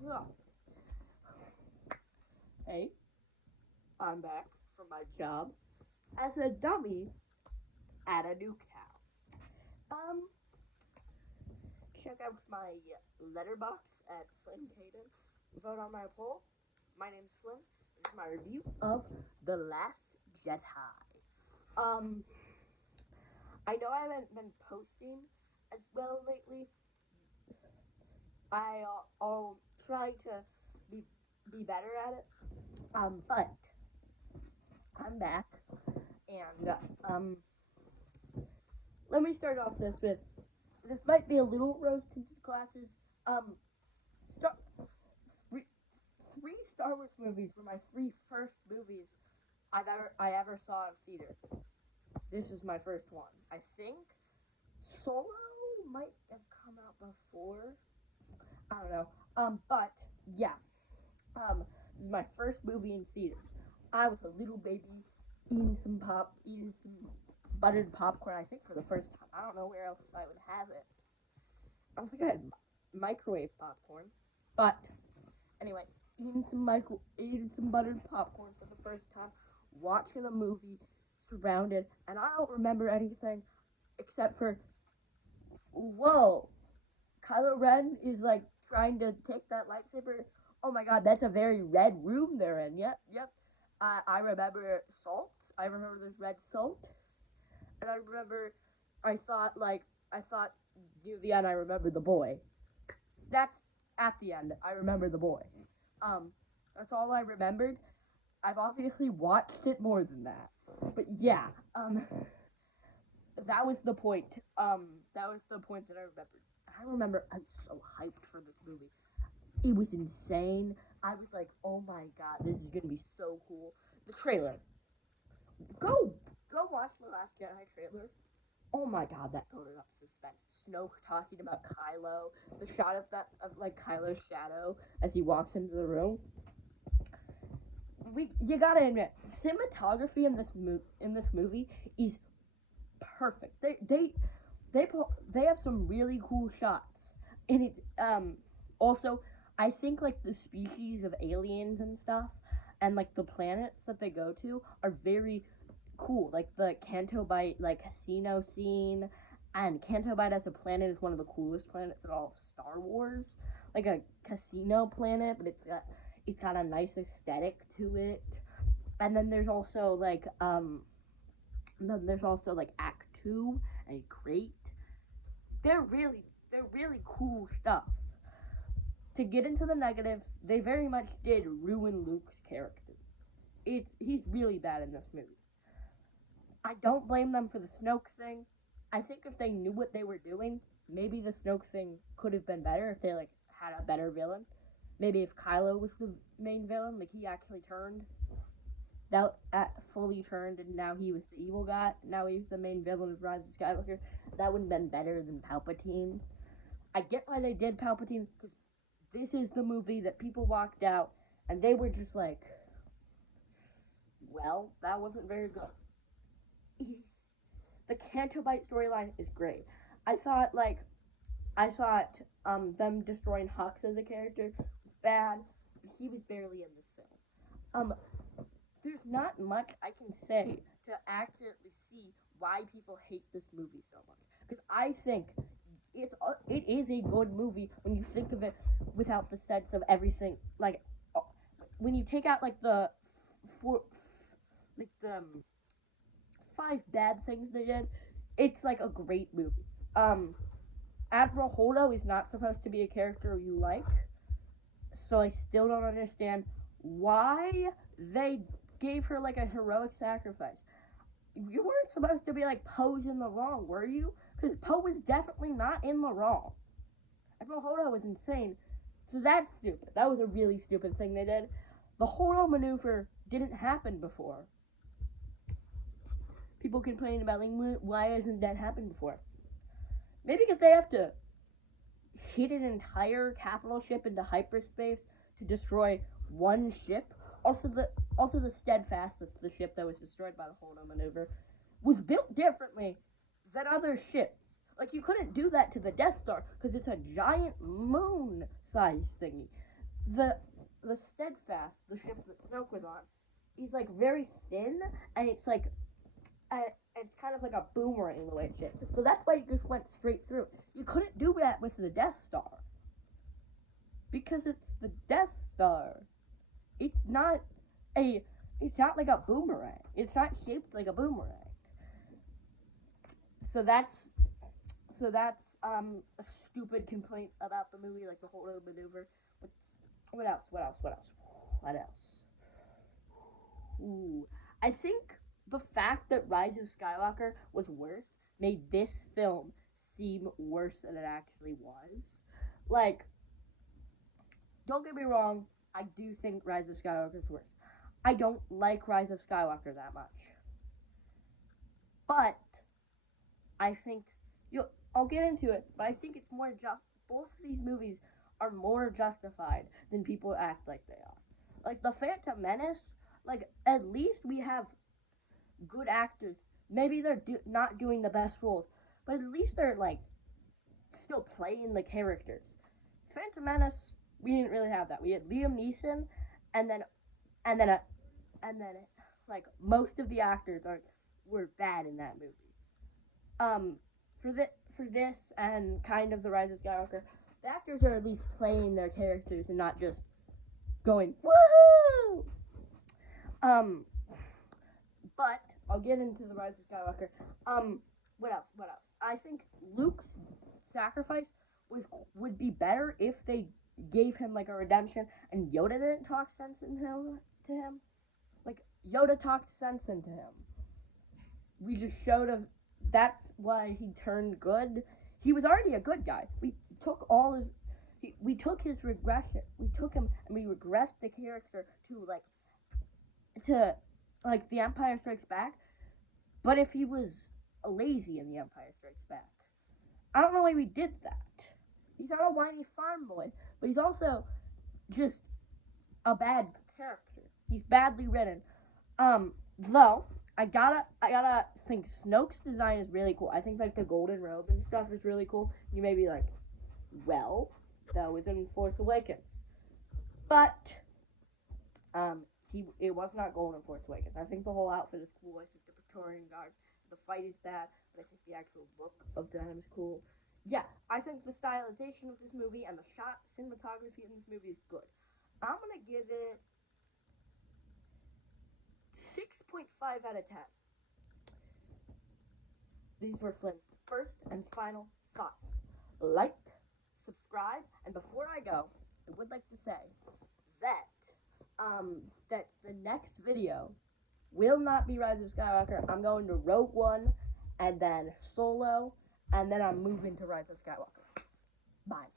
Yeah. Hey, I'm back from my job as a dummy at a nuke town. Check out my letterbox at Flynn Caden. Vote on my poll. My name's Flynn. This is my review of The Last Jedi. Um, I know I haven't been posting as well lately. I'll try to be be better at it. But I'm back, and let me start off this might be a little rose tinted glasses. Um, Star three, three Star Wars movies were my three first movies I ever saw in theater. This is my first one. I think Solo might have come out before. I don't know. But yeah. This is my first movie in theaters. I was a little baby eating some buttered popcorn. I think for the first time. I don't know where else I would have it. I don't think I had microwave popcorn, but anyway, eating some buttered popcorn for the first time, watching a movie, surrounded, and I don't remember anything except for whoa, Kylo Ren is like trying to take that lightsaber. Oh my god, that's a very red room they're in. Yep, yep. I remember salt. I remember there's red salt, and I remember I thought near the end I remember the boy. That's at the end. I remember the boy. Um, that's all I remembered. I've obviously watched it more than that, but yeah. That was the point. That was the point that I remembered. I remember I was so hyped for this movie. It was insane. I was like, oh my god, this is gonna be so cool. The trailer. Go go watch the Last Jedi trailer. Oh my god, that built up suspense. Snoke talking about Kylo, the shot of like Kylo's shadow as he walks into the room. You gotta admit, cinematography in this movie is perfect. They they have some really cool shots, and it also I think like the species of aliens and stuff, and like the planets that they go to are very cool. Like the Canto Bight like casino scene, and Canto Bight as a planet is one of the coolest planets in all of Star Wars. Like a casino planet, but it's got a nice aesthetic to it. And then there's also like Act Two and Great. They're really cool stuff. To get into the negatives, they very much did ruin Luke's character. He's really bad in this movie. I don't blame them for the Snoke thing. I think if they knew what they were doing, maybe the Snoke thing could have been better if they like had a better villain. Maybe if Kylo was the main villain, like he actually turned that fully turned, and now he was the evil guy. Now he's the main villain of Rise of Skywalker. That would have been better than Palpatine. I get why they did Palpatine because this is the movie that people walked out and they were just like, well, that wasn't very good. The Canto Bight storyline is great. I thought like I thought them destroying Hux as a character was bad. But he was barely in this film. Um, there's not much I can say to accurately see why people hate this movie so much. Because I think it is a good movie when you think of it without the sense of everything. Like when you take out like four, like the five bad things they did, it's like a great movie. Um, Admiral Holdo is not supposed to be a character you like, so I still don't understand why they gave her like a heroic sacrifice. You weren't supposed to be like Poe's in the wrong, were you? Because Poe was definitely not in the wrong. Admiral Holdo was insane, so that's stupid. That was a really stupid thing they did. The Holdo maneuver didn't happen before. People complain about like, why hasn't that happened before? Maybe because they have to hit an entire capital ship into hyperspace to destroy one ship. Also the Steadfast, that's the ship that was destroyed by the Holdo maneuver, was built differently than other ships. Like you couldn't do that to the Death Star because it's a giant moon-sized thingy. the Steadfast, the ship that Snoke was on, is like very thin, and it's like it's kind of like a boomerang the way it shit. So that's why it just went straight through. You couldn't do that with the Death Star because it's the Death Star. It's not like a boomerang. It's not shaped like a boomerang. So that's a stupid complaint about the movie, like the whole maneuver. What else? Ooh, I think the fact that Rise of Skywalker was worse made this film seem worse than it actually was. Like, don't get me wrong, I do think Rise of Skywalker is worse. I don't like Rise of Skywalker that much. But I think I'll get into it, but I think it's more just both of these movies are more justified than people act like they are. Like the Phantom Menace, like at least we have good actors. Maybe they're not doing the best roles, but at least they're like still playing the characters. Phantom Menace, we didn't really have that. We had Liam Neeson, and then like most of the actors were bad in that movie. For this and kind of the Rise of Skywalker, the actors are at least playing their characters and not just going woohoo. But I'll get into the Rise of Skywalker. What else? I think Luke's sacrifice would be better if they gave him like a redemption and Yoda didn't talk sense into him. Like Yoda talked sense into him. We just showed him. That's why he turned good. He was already a good guy. We took his regression. We took him and we regressed the character to The Empire Strikes Back. But if he was lazy in The Empire Strikes Back, I don't know why we did that. He's not a whiny farm boy, but he's also just a bad character. He's badly written. Though I gotta think Snoke's design is really cool. I think like the golden robe and stuff is really cool. You may be like, well, that was in Force Awakens, but it was not gold in Force Awakens. I think the whole outfit is cool. I think the Praetorian Guards, the fight is bad, but I think the actual look of them is cool. Yeah, I think the stylization of this movie and the cinematography in this movie is good. I'm gonna give it 6.5 out of 10. These were Flynn's first and final thoughts. Like, subscribe, and before I go, I would like to say that the next video will not be Rise of Skywalker. I'm going to Rogue One, and then Solo, and then I'm moving to Rise of Skywalker. Bye.